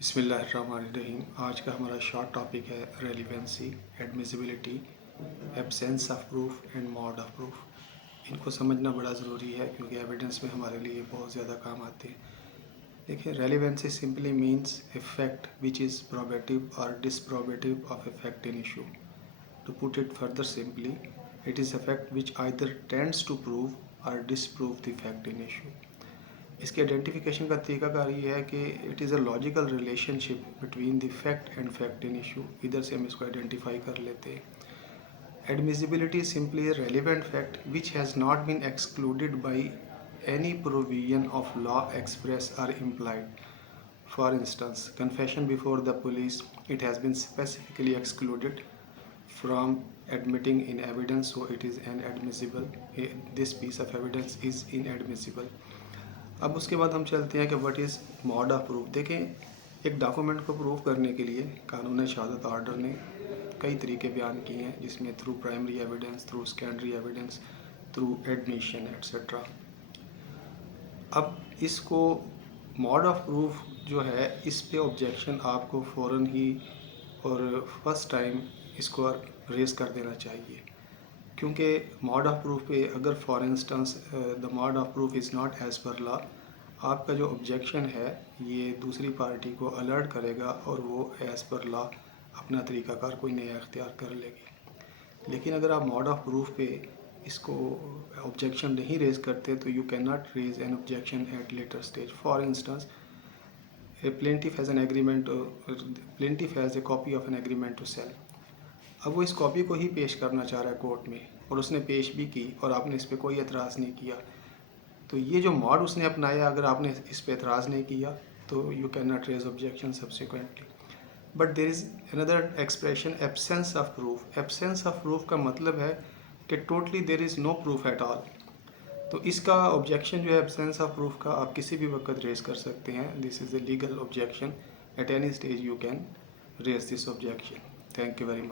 बिस्मिल्लाहिर्रहमानिर्रहीम। आज का हमारा शॉर्ट टॉपिक है relevancy, admissibility, absence of proof and mode of proof. इनको समझना बड़ा ज़रूरी है क्योंकि एविडेंस में हमारे लिए बहुत ज़्यादा काम आते हैं। देखिए, relevancy simply means effect which is probative or disprobative of effect in issue. To put it further simply, it is effect which either tends to prove or disprove the effect in issue. इसके identification का तरीकाकार ये है कि it is a logical relationship between the fact and fact in issue. इधर से हम इसको आइडेंटिफाई कर लेते हैं। Admissibility simply a relevant fact which has not been excluded by any provision of law express or implied. For instance, confession before the police, it has been specifically excluded from admitting in evidence, so it is inadmissible. This piece of evidence is inadmissible. अब उसके बाद हम चलते हैं कि what is mode of proof. देखें, एक document को प्रूव करने के लिए कानून शहादत ऑर्डर ने कई तरीके बयान किए हैं, जिसमें through primary evidence, through secondary evidence, through admission etcetera. अब इसको मोड ऑफ प्रूफ जो है, इस पे ऑब्जेक्शन आपको फ़ौरन ही और फर्स्ट टाइम इसको रेज़ कर देना चाहिए, क्योंकि मोड ऑफ प्रूफ पे अगर for instance the mode of proof is not as per law, आपका जो ऑब्जेक्शन है ये दूसरी पार्टी को अलर्ट करेगा और वो एज़ पर लॉ अपना तरीक़ाकार कोई नया इख्तियार कर लेगी। लेकिन अगर आप मोड ऑफ प्रूफ पे इसको ऑब्जेक्शन नहीं रेज़ करते तो you can not raise an objection at later stage. For instance, plaintiff has an agreement, plaintiff has a copy of an agreement to sell. अब वो इस कॉपी को ही पेश करना चाह रहा है कोर्ट में, और उसने पेश भी की और आपने इस पर कोई एतराज़ नहीं किया। तो ये जो मॉड उसने अपनाया, अगर आपने इस पर एतराज़ नहीं किया तो you can not raise objection subsequently. But there is another expression, absence of proof. Absence of proof का मतलब है कि totally there is no proof at all. तो इसका ऑब्जेक्शन जो है एब्सेंस ऑफ प्रूफ का, आप किसी भी वक्त रेज कर सकते हैं। This is a legal objection, at any stage you can raise this objection. Thank you very much.